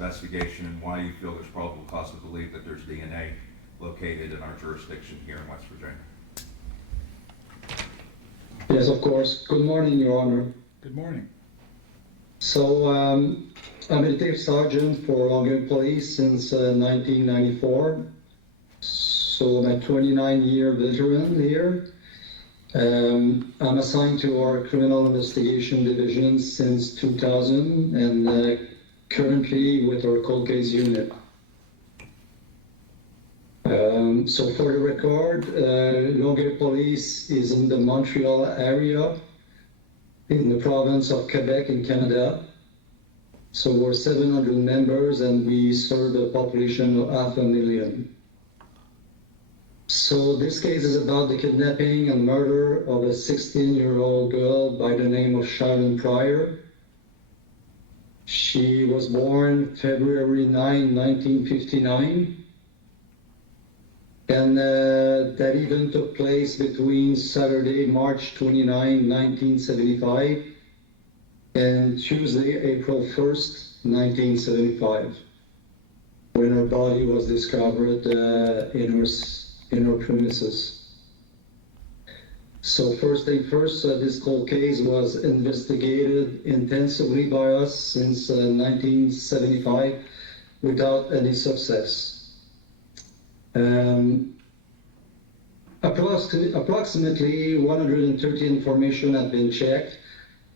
investigation and why you feel there's probable cause to believe that there's DNA located in our jurisdiction here in West Virginia. Yes, of course. Good morning, Your Honor. Good morning. So, I'm a detective sergeant for Longueuil Police since 1994. So I'm a 29-year veteran here. I'm assigned to our criminal investigation division since 2000 and currently with our cold case unit. So for the record, Longueuil Police is in the Montreal area in the province of Quebec in Canada. So we're 700 members and we serve a population of 500,000. So this case is about the kidnapping and murder of a 16-year-old girl by the name of Sharron Prior. She was born February 9, 1959. And that event took place between Saturday, March 29, 1975, and Tuesday, April 1st, 1975, when her body was discovered in her premises. So first thing first, this cold case was investigated intensively by us since 1975 without any success. Approximately 130 information have been checked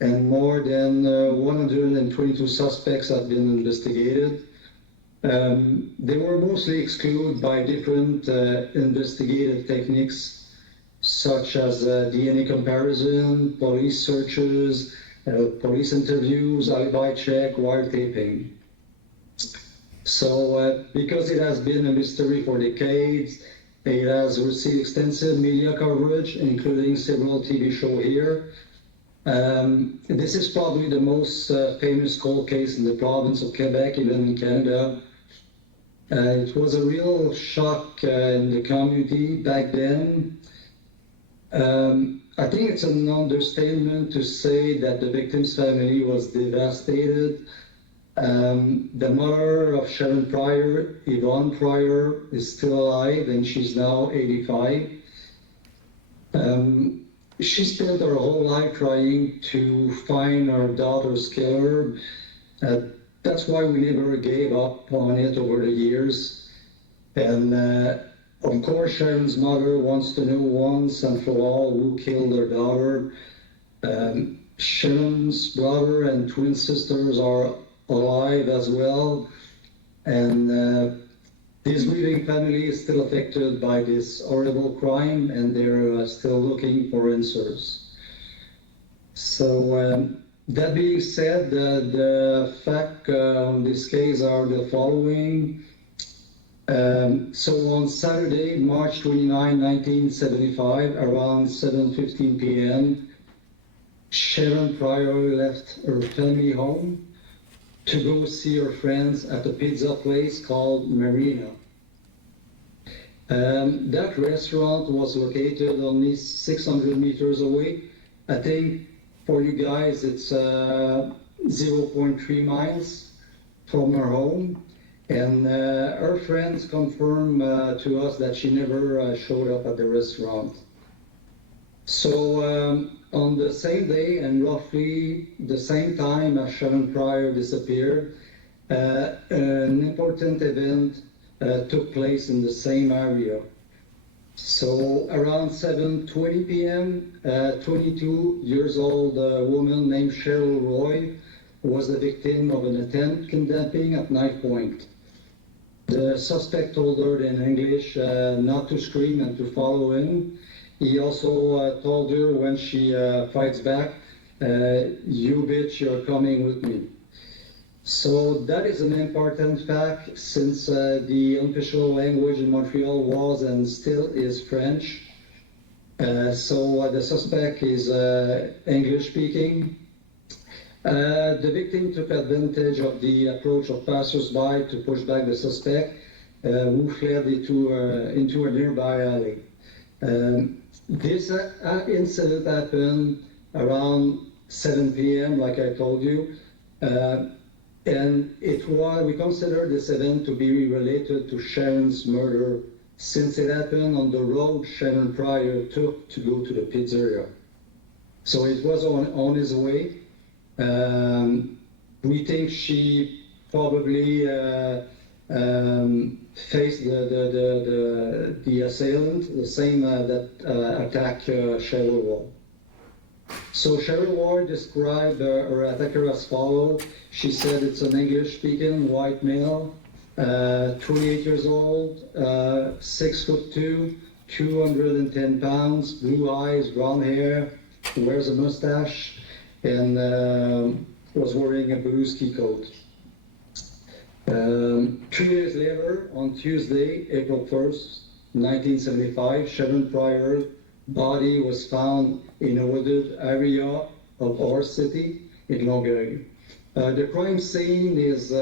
and more than 122 suspects have been investigated. They were mostly excluded by different investigative techniques such as DNA comparison, police searches, police interviews, alibi check, wiretapping. So because it has been a mystery for decades, it has received extensive media coverage, including several TV shows here. This is probably the most famous cold case in the province of Quebec, even in Canada. It was a real shock in the community back then. I think it's an understatement to say that the victim's family was devastated. The mother of Sharron Prior, Yvonne Prior, is still alive and she's now 85. She spent her whole life trying to find her daughter's killer. That's why we never gave up on it over the years. And of course, Sharon's mother wants to know once and for all who killed her daughter. Sharon's brother and twin sisters are alive as well, and this grieving family is still affected by this horrible crime, and they're still looking for answers. So that being said, the facts on this case are the following. So on Saturday, March 29, 1975, around 7:15 p.m., Sharron Prior left her family home to go see her friends at a pizza place called Marina. That restaurant was located only 600 meters away. I think for you guys it's 0.3 miles from her home. And her friends confirmed to us that she never showed up at the restaurant. So on the same day and roughly the same time as Sharron Prior disappeared, an important event took place in the same area. So around 7:20 p.m., a 22-year-old woman named Cheryl Roy was the victim of an attempt kidnapping at knife point. The suspect told her in English not to scream and to follow him. He also told her when she fights back, you bitch, you're coming with me. So that is an important fact since the unofficial language in Montreal was and still is French. So the suspect is English speaking. The victim took advantage of the approach of passers-by to push back the suspect, who fled into a nearby alley. This incident happened around 7 p.m., like I told you. And we consider this event to be related to Sharron's murder, since it happened on the road Sharron Prior took to go to the pizzeria. So it was on his way. We think she probably faced the assailant, the same that attacked Cheryl Ward. So Cheryl Ward described her attacker as follows. She said it's an English-speaking white male, 28 years old, 6'2", 210 pounds, blue eyes, brown hair, wears a mustache, and was wearing a blue coat. 2 years later, on Tuesday, April 1st, 1975, Sharron Prior's body was found in a wooded area of our city in Longueuil. The crime scene is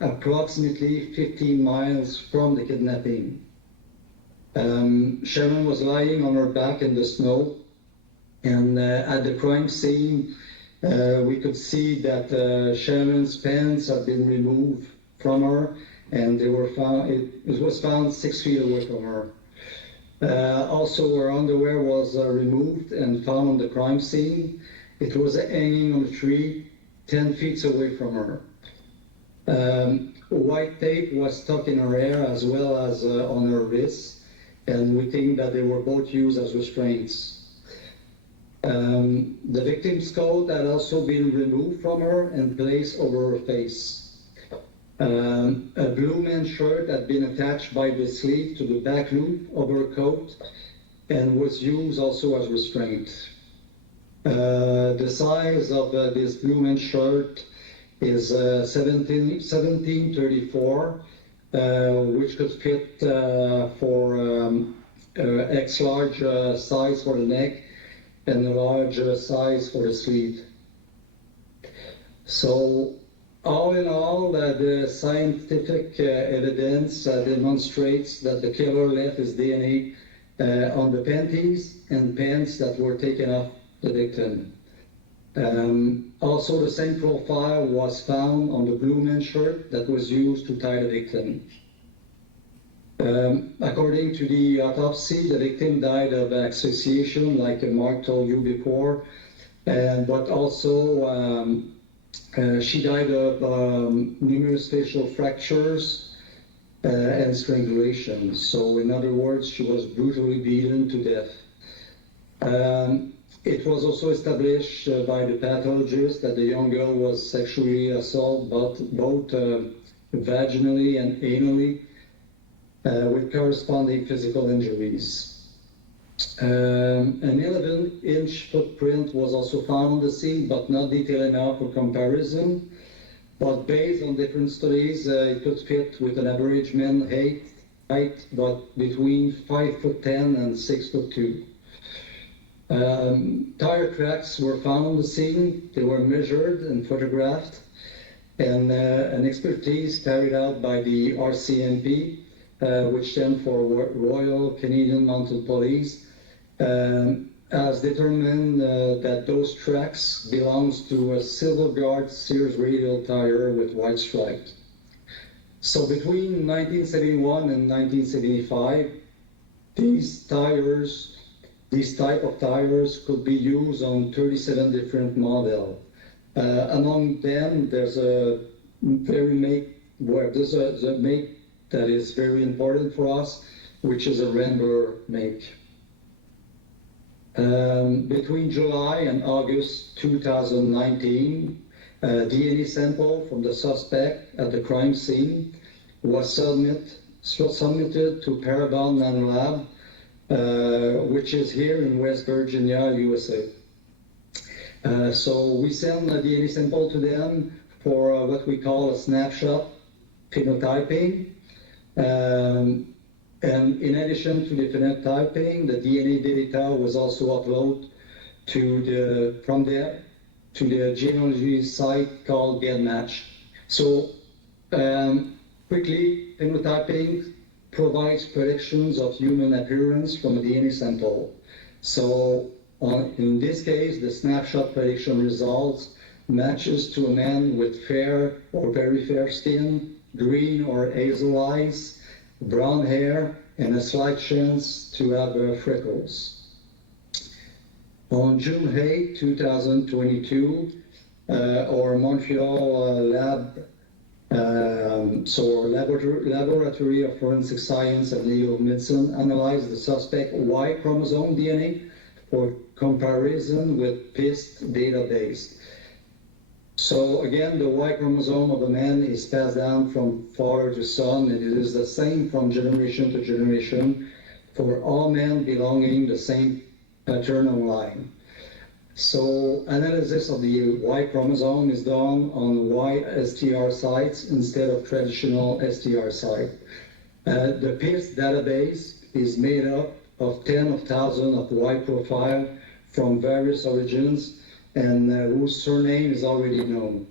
approximately 15 miles from the kidnapping. Sharron was lying on her back in the snow, and at the crime scene, we could see that Sharron's pants had been removed from her, and they were found. It was found 6 feet away from her. Also, her underwear was removed and found on the crime scene. It was hanging on a tree 10 feet away from her. White tape was stuck in her hair as well as on her wrists, and we think that they were both used as restraints. The victim's coat had also been removed from her and placed over her face. A blue men's shirt had been attached by the sleeve to the back loop of her coat and was used also as restraint. The size of this blue men's shirt is 1734, which could fit for X large size for the neck and a large size for the sleeve. So, all in all, the scientific evidence demonstrates that the killer left his DNA on the panties and pants that were taken off the victim. Also, the same profile was found on the blue men's shirt that was used to tie the victim. According to the autopsy, the victim died of asphyxiation, like Mark told you before, but also she died of numerous facial fractures and strangulation. So, in other words, she was brutally beaten to death. It was also established by the pathologist that the young girl was sexually assaulted both vaginally and anally, with corresponding physical injuries. An 11-inch footprint was also found on the scene, but not detailed enough for comparison. But based on different studies, it could fit with an average man height, but between 5'10" and 6'2". Tire tracks were found on the scene. They were measured and photographed, and an expertise carried out by the RCMP, which stands for Royal Canadian Mounted Police, has determined that those tracks belongs to a Silver Guard Sears radial tire with white stripes. So between 1971 and 1975, these type of tires could be used on 37 different models. Among them, there's a make that is very important for us, which is a Rambler make. Between July and August 2019, a DNA sample from the suspect at the crime scene was submitted to Parabon Nanolab, which is here in West Virginia, USA. So we send a DNA sample to them for what we call a snapshot phenotyping. And in addition to the phenotyping, the DNA data was also uploaded from the genealogy site called GetMatch. So quickly, phenotyping provides predictions of human appearance from a DNA sample. So in this case, the snapshot prediction results matches to a man with fair or very fair skin, green or hazel eyes, brown hair, and a slight chance to have freckles. On June 8, 2022, our Montreal Laboratory of Forensic Science and Legal Medicine analyzed the suspect Y chromosome DNA for comparison with PIST database. So again, the Y chromosome of a man is passed down from father to son, and it is the same from generation to generation for all men belonging to the same paternal line. So analysis of the Y chromosome is done on Y STR sites instead of traditional STR site. The PIST database is made up of 10 of thousands of Y profile from various origins and whose surname is already known.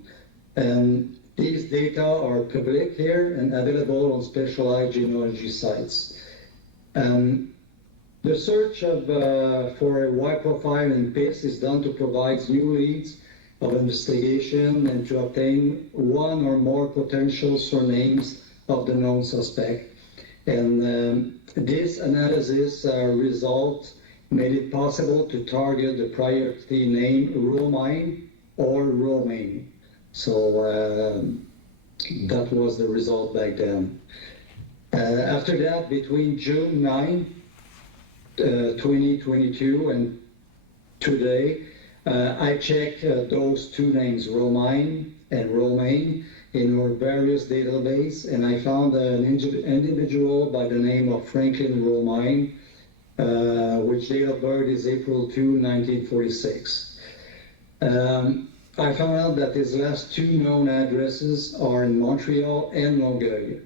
And these data are public here and available on specialized genealogy sites. The search for a Y profile in PIST is done to provide new leads of investigation and to obtain one or more potential surnames of the known suspect. And this analysis result made it possible to target the priority name Romine or Romaine. So that was the result back then. After that, between June 9, 2022 and today, I checked those two names, Romine and Romaine, in our various databases, and I found an individual by the name of Franklin Romine, which date of birth is April 2, 1946. I found out that his last two known addresses are in Montreal and Longueuil.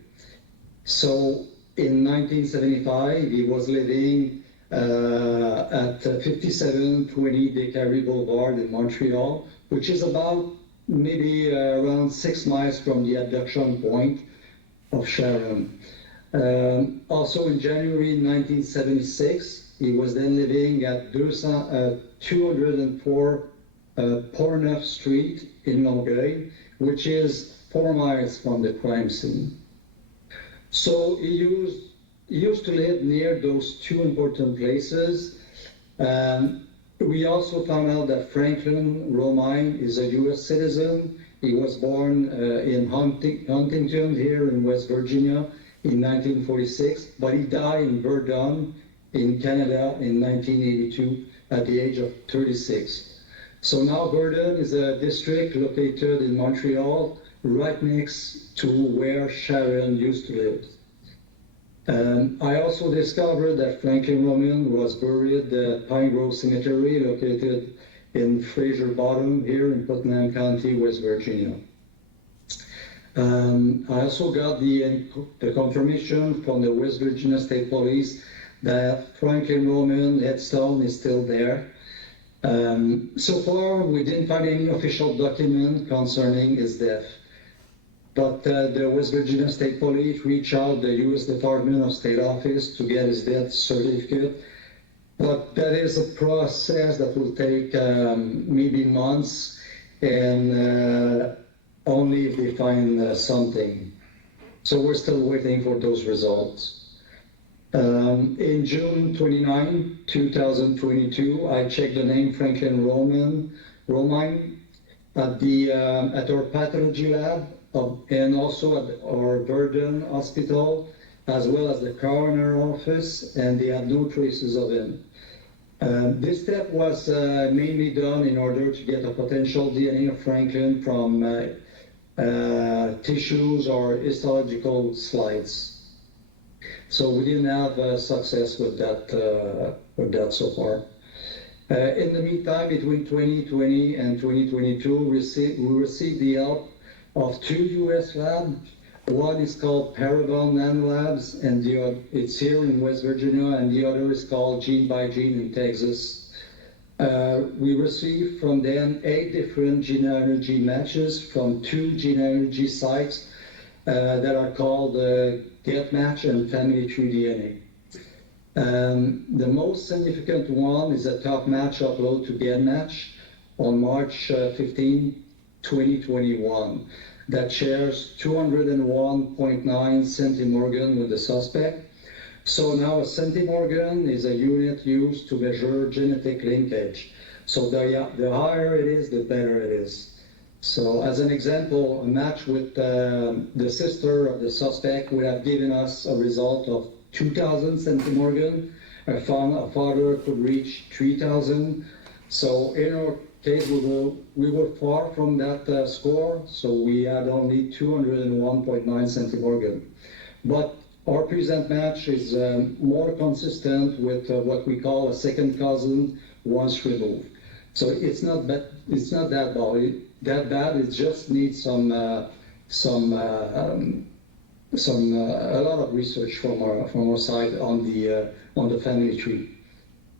So in 1975, he was living at 5720 Descaries Boulevard in Montreal, which is about maybe around 6 miles from the abduction point of Sharron. Also in January 1976, he was then living at 204 Portneuf Street in Longueuil, which is 4 miles from the crime scene. So he used to live near those two important places. We also found out that Franklin Romine is a U.S. citizen. He was born in Huntington here in West Virginia in 1946, but he died in Verdun in Canada in 1982 at the age of 36. So now Verdun is a district located in Montreal, right next to where Sharron used to live. I also discovered that Franklin Romine was buried at Pine Grove Cemetery, located in Fraser Bottom here in Putnam County, West Virginia. I also got the confirmation from the West Virginia State Police that Franklin Romine headstone is still there. So far, we didn't find any official document concerning his death. But the West Virginia State Police reached out the U.S. Department of State Office to get his death certificate. But that is a process that will take maybe months, and only if they find something. So we're still waiting for those results. In June 29, 2022, I checked the name Franklin Romine at our pathology lab and also at our Verdun Hospital, as well as the coroner office, and they had no traces of him. This step was mainly done in order to get a potential DNA of Franklin from tissues or histological slides. So we didn't have success with that so far. In the meantime, between 2020 and 2022, we received the help of 2 U.S. labs. One is called Parabon Nanolabs, and it's here in West Virginia, and the other is called Gene by Gene in Texas. We received from them 8 different genealogy matches from 2 genealogy sites that are called GetMatch and Family Tree DNA. The most significant one is a top match upload to GetMatch on March 15, 2021 that shares 201.9 centimorgan with the suspect. So now a centimorgan is a unit used to measure genetic linkage. So the higher it is, the better it is. So as an example, a match with the sister of the suspect would have given us a result of 2,000 centimorgan. A father could reach 3,000. So in our case, we were far from that score, so we had only 201.9 centimorgan. But our present match is more consistent with what we call a second cousin once removed. So it's not that bad. It just needs a lot of research from our side on the family tree.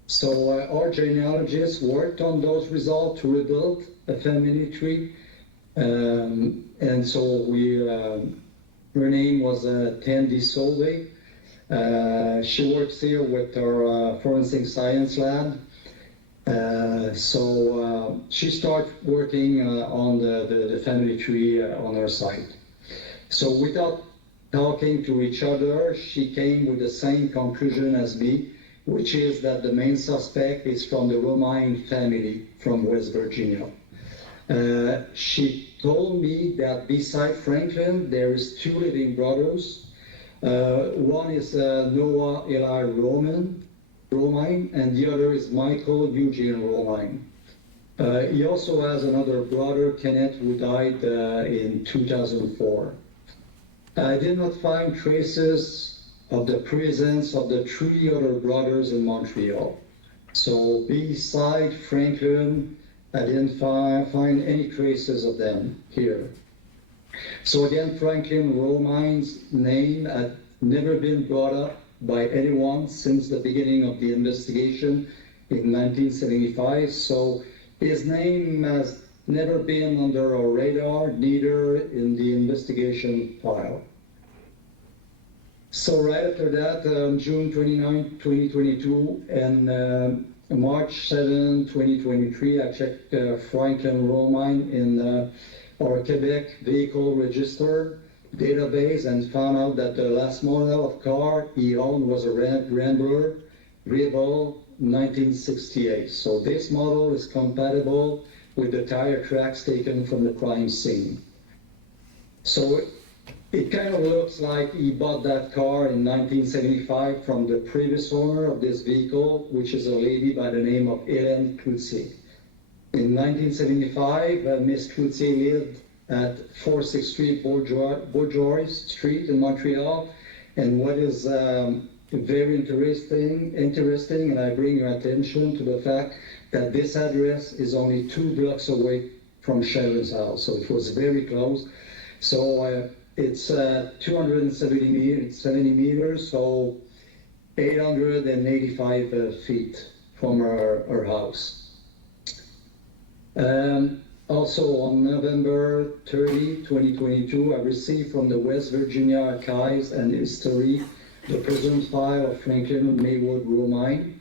So our genealogists worked on those results to rebuild a family tree, and so her name was Tandy Solvay. She works here with our forensic science lab. So she started working on the family tree on her site. So without talking to each other, she came with the same conclusion as me, which is that the main suspect is from the Romine family from West Virginia. She told me that beside Franklin, there is two living brothers. One is Noah Eli Romine, and the other is Michael Eugene Romine. He also has another brother, Kenneth, who died in 2004. I did not find traces of the presence of the three other brothers in Montreal. So beside Franklin, I didn't find any traces of them here. So again, Franklin Romine's name had never been brought up by anyone since the beginning of the investigation in 1975. So his name has never been under our radar, neither in the investigation file. So right after that, June 29, 2022, and March 7, 2023, I checked Franklin Romine in our Quebec vehicle register database and found out that the last model of car he owned was a Rambler Rebel 1968. So this model is compatible with the tire tracks taken from the crime scene. So it kind of looks like he bought that car in 1975 from the previous owner of this vehicle, which is a lady by the name of Hélène Cloutier. In 1975, Miss Cloutier lived at 463 Bourgeois Street in Montreal. And what is very interesting, and I bring your attention to the fact that this address is only 2 blocks away from Sharron's house, so it was very close. So it's 270 meters, so 885 feet from our house. Also on November 30, 2022, I received from the West Virginia Archives and History the prison file of Franklin Maywood Romine.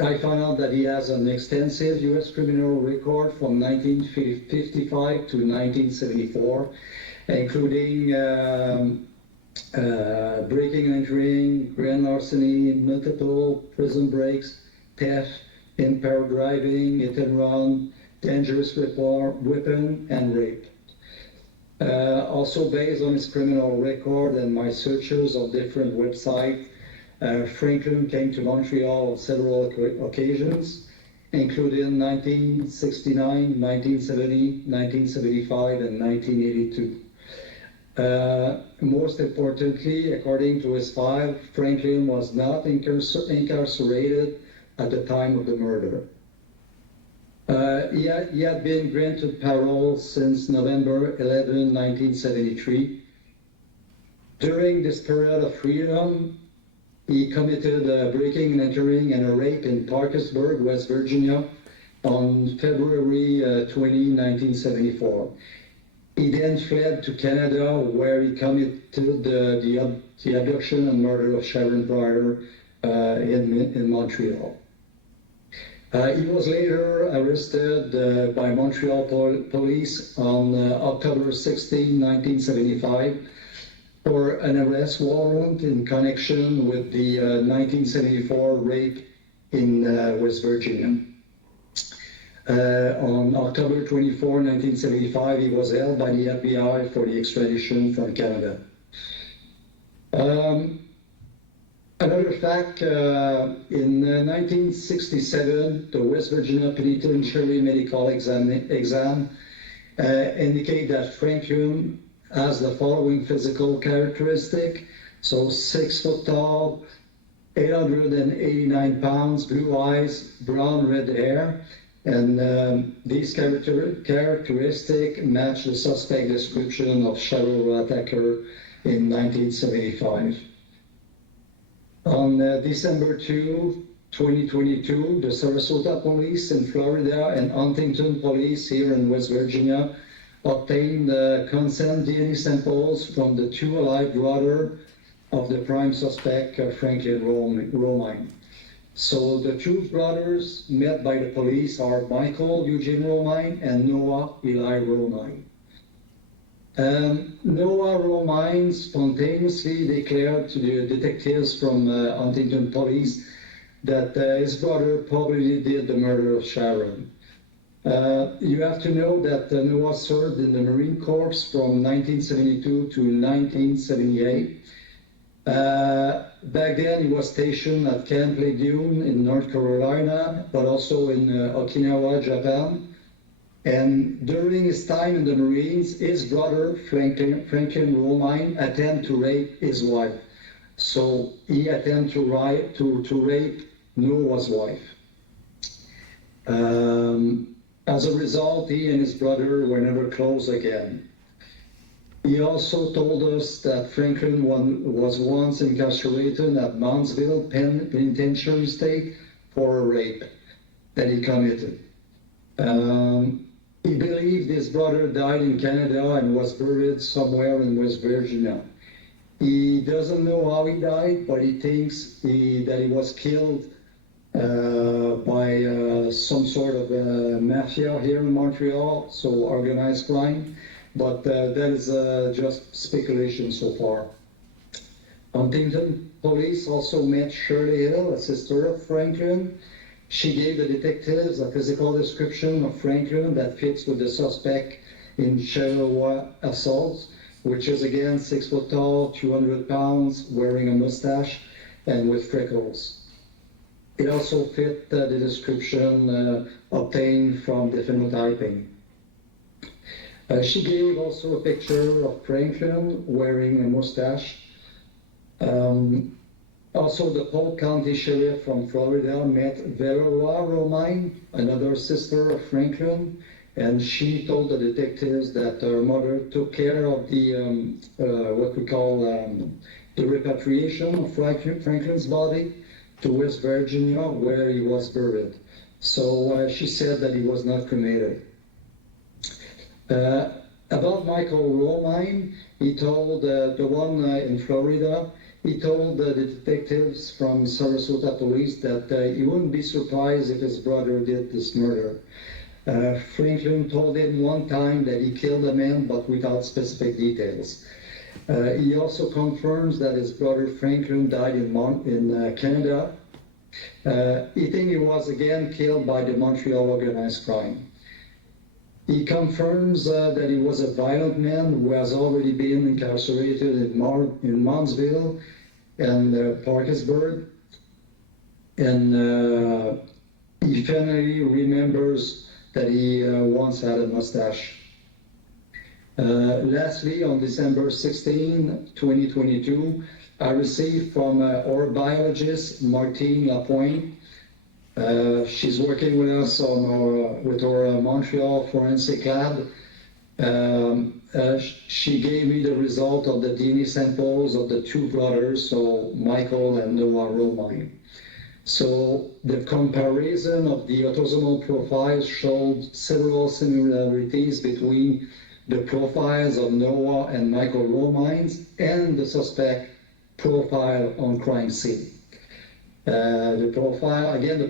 I found out that he has an extensive U.S. criminal record from 1955 to 1974, including breaking and entering, grand larceny, multiple prison breaks, theft, impaired driving, hit and run, dangerous weapon, and rape. Also based on his criminal record and my searches of different websites, Franklin came to Montreal on several occasions, including 1969, 1970, 1975, and 1982. Most importantly, according to his file, Franklin was not incarcerated at the time of the murder. He had been granted parole since November 11, 1973. During this period of freedom, he committed breaking and entering and a rape in Parkersburg, West Virginia, on February 20, 1974. He then fled to Canada, where he committed the abduction and murder of Sharron Prior in Montreal. He was later arrested by Montreal Police on October 16, 1975, for an arrest warrant in connection with the 1974 rape in West Virginia. On October 24, 1975, he was held by the FBI for the extradition from Canada. Another fact, in 1967, the West Virginia Penitentiary Medical Exam indicate that Franklin has the following physical characteristic. So 6 foot tall, 889 pounds, blue eyes, brown red hair, and these characteristics match the suspect description of shadow attacker in 1975. On December 2, 2022, the Sarasota Police in Florida and Huntington Police here in West Virginia obtained consent DNA samples from the two alive brothers of the prime suspect, Franklin Romine. So the two brothers met by the police are Michael Eugene Romine and Noah Eli Romine. Noah Romine spontaneously declared to the detectives from Huntington Police that his brother probably did the murder of Sharron. You have to know that Noah served in the Marine Corps from 1972 to 1978. Back then, he was stationed at Camp Lejeune in North Carolina, but also in Okinawa, Japan. And during his time in the Marines, his brother, Franklin Romine, attempted to rape his wife. So he attempted to rape Noah's wife. As a result, he and his brother were never close again. He also told us that Franklin was once incarcerated at Moundsville Penitentiary State for a rape that he committed. He believed his brother died in Canada and was buried somewhere in West Virginia. He doesn't know how he died, but he thinks that he was killed by some sort of mafia here in Montreal, so organized crime. But that is just speculation so far. Huntington Police also met Shirley Hill, a sister of Franklin. She gave the detectives a physical description of Franklin that fits with the suspect in shadow assault, which is again 6 foot tall, 200 pounds, wearing a mustache, and with freckles. It also fit the description obtained from the phenotyping. She gave also a picture of Franklin wearing a mustache. Also, the Polk County Sheriff from Florida met Vera Romine, another sister of Franklin, and she told the detectives that her mother took care of the what we call the repatriation of Franklin's body to West Virginia, where he was buried. So she said that he was not cremated. About Michael Romine, he told the one in Florida, he told the detectives from Sarasota Police that he wouldn't be surprised if his brother did this murder. Franklin told him one time that he killed a man, but without specific details. He also confirms that his brother Franklin died in Canada. He thinks he was again killed by the Montreal organized crime. He confirms that he was a violent man who has already been incarcerated in Moundsville and Parkersburg. And he finally remembers that he once had a mustache. Lastly, on December 16, 2022, I received from our biologist, Martine Lapointe. She's working with us with our Montreal Forensic Lab. She gave me the result of the DNA samples of the two brothers, so Michael and Noah Romine. So the comparison of the autosomal profiles showed several similarities between the profiles of Noah and Michael Romine and the suspect profile on crime scene. The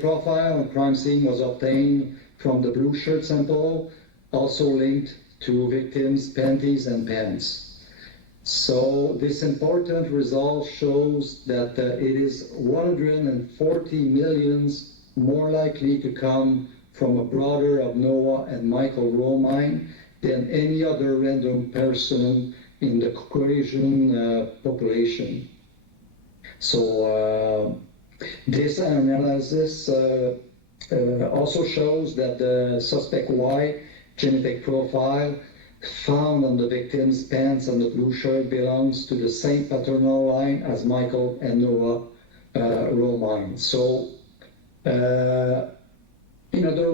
profile on crime scene was obtained from the blue shirt sample, also linked to victims' panties and pants. So this important result shows that it is 140 millions more likely to come from a brother of Noah and Michael Romine than any other random person in the Caucasian population. So this analysis also shows that the suspect Y genetic profile found on the victim's pants and the blue shirt belongs to the same paternal line as Michael and Noah Romine. So, in other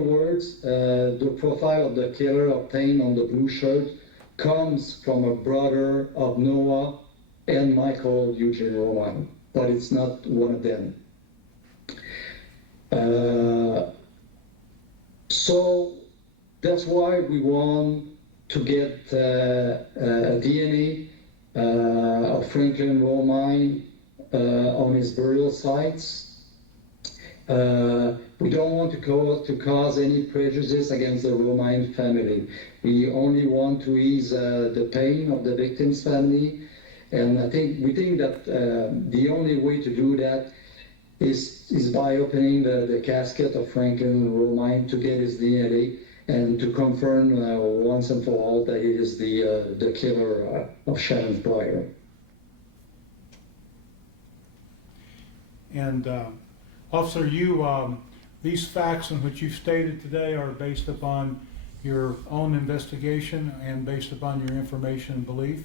words, the profile of the killer obtained on the blue shirt comes from a brother of Noah and Michael Eugene Romine, but it's not one of them. So that's why we want to get DNA of Franklin Romine on his burial sites. We don't want to cause any prejudice against the Romine family. We only want to ease the pain of the victim's family, and we think that the only way to do that is by opening the casket of Franklin Romine to get his DNA and to confirm once and for all that he is the killer of Sharron Prior. And Officer, these facts in which you've stated today are based upon your own investigation and based upon your information and belief?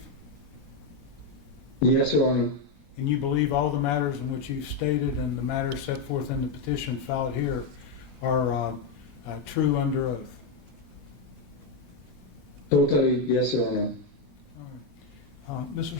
Yes, Your Honor. And you believe all the matters in which you've stated and the matters set forth in the petition filed here are true under oath? Totally, yes, Your Honor. All right. Mrs.